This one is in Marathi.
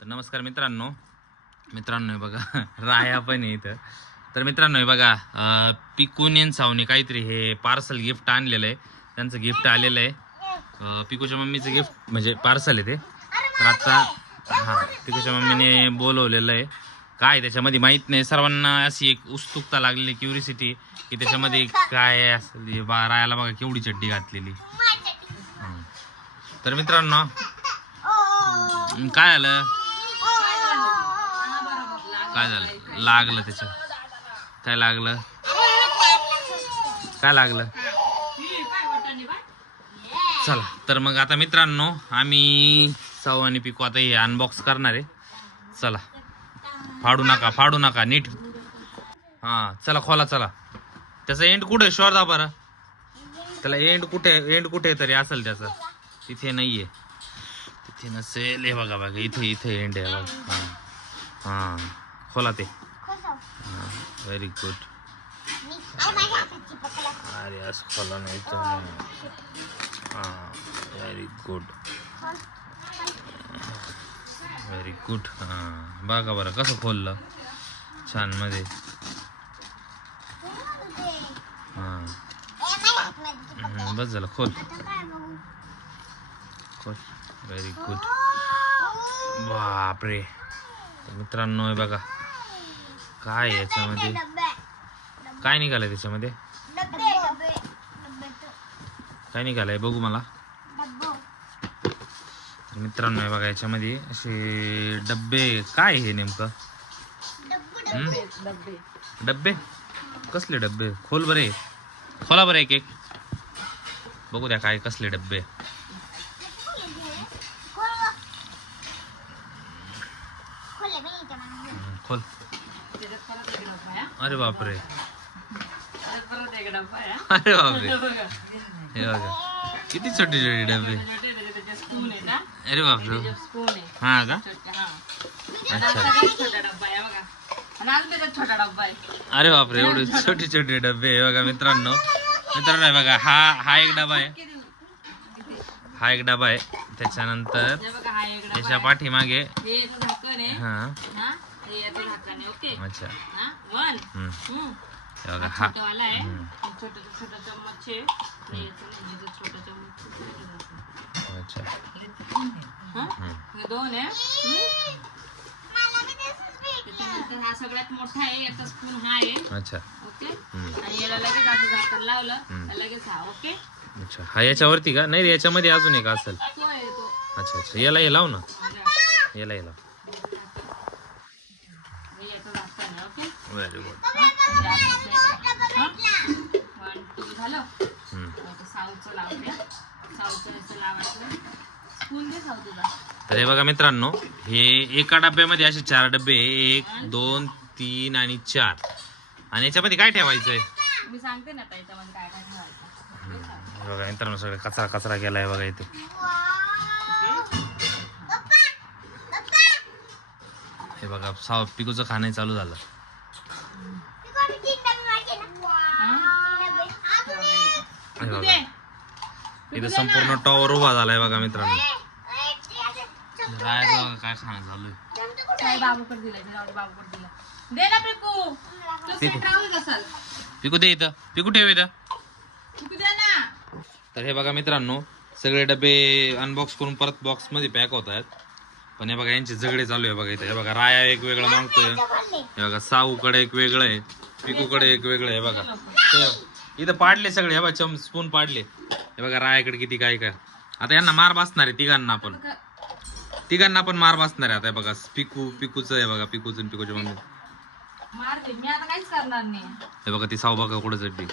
तर नमस्कार मित्रांनो हे बघा राया पण आहे इथं. तर मित्रांनो हे बघा पिकून सावने काहीतरी हे पार्सल गिफ्ट आणलेलं आहे. त्यांचं गिफ्ट आलेलं आहे. पिकूच्या मम्मीचं गिफ्ट म्हणजे पार्सल आहे ते. तर आता हां पिकूच्या मम्मीने बोलवलेलं आहे. काय त्याच्यामध्ये माहीत नाही. सर्वांना अशी एक उत्सुकता लागलेली क्युरिसिटी की त्याच्यामध्ये काय असेल. रायाला बघा केवढी चड्डी घातलेली. तर मित्रांनो काय झालं लागलं त्याच्या काय लागलं चला. तर मग आता मित्रांनो आम्ही साऊ आणि पिकू आता हे अनबॉक्स करणार आहे. चला फाडू नका नीट. हा चला खोला. चला त्याचा एंड कुठे शोधा बरं. त्याला एंड कुठे तरी असेल त्याचा. तिथे नाहीये. तिथे नसेल. हे बघा इथे एंड आहे बघा. हा खोला ते. Very good. अरे असं खोला नाही तर. Very good. बघा बरं कसं खोललं छान मध्ये. बस झालं खोल. Very good. बापरे. मित्रांनो हे बघा काय याच्यामध्ये काय निघालंय. त्याच्यामध्ये काय निघालंय बघू मला. तर मित्रांनो हे बघा याच्यामध्ये असे डब्बे. काय हे नेमकं डब्बे कसले डब्बे. खोल बरे खोला बरं एक बघू द्या काय कसले डब्बे. खोल. अरे बापरे. अरे बापरे. हे बघा किती छोटे डबे. अरे बापरे. हा का अच्छा. अरे बापरे एवढे छोटे डबे. हे बघा मित्रांनो हे बघा हा एक डबा आहे. त्याच्यानंतर त्याच्या पाठीमागे हा अच्छा. बघा हा अच्छा. हा सगळ्यात मोठा आहे. याचा स्पून हा आहे. अच्छा ओके. आणि याला लगेच असं झाकण लावलं लगेच हा. ओके अच्छा. हा याच्यावरती का नाही याच्यामध्ये अजून एक असेल. अच्छा याला हे लाव ना. याला हे लाव. Very good. 1 2 झालं. साऊचं लावूया. साऊचं असं लावायचं. स्पून दे साऊ तुझा. तर हे बघा मित्रांनो हे एका डब्यामध्ये असे 4 डबे 1 2 3 आणि 4. आणि याच्यामध्ये काय ठेवायचंय मी सांगते ना त्याच्यामध्ये काय काय ठेवायचं. बघा मित्रांनो सगळं कचरा केलाय बघा इथे. हे बघा साव पिकूचं खाणं चालू झालं. इथं संपूर्ण टॉवर उभा झालाय बघा मित्रांनो. काय खाणं चालू आहे. बाबूकडे दिला दे ना पिकू. पिकू दे इथं. पिकू ठेव इथं. पिकू दे ना. तर हे बघा मित्रांनो सगळे डबे अनबॉक्स करून परत बॉक्स मध्ये पॅक होत आहेत. पण हे बघा यांचे झगडे चालू आहे बघा इथे. हे बघा राया एक वेगळं मागतोय. हे बघा साऊकडे एक वेगळं आहे. पिकूकडे एक वेगळं आहे. बघा इथं पाडले सगळे. हे बघा स्पून पाडले. हे बघा रायाकडे किती काय आता यांना मार बसणार आहे. तिघांना पण मार बसणार आहे आता. हे बघा पिकूचं आहे बघा. पिकूचं पिकूच्या मम्मी मी आता काहीच करणार नाही. हे बघा ती साऊ बघा कुठे चढली.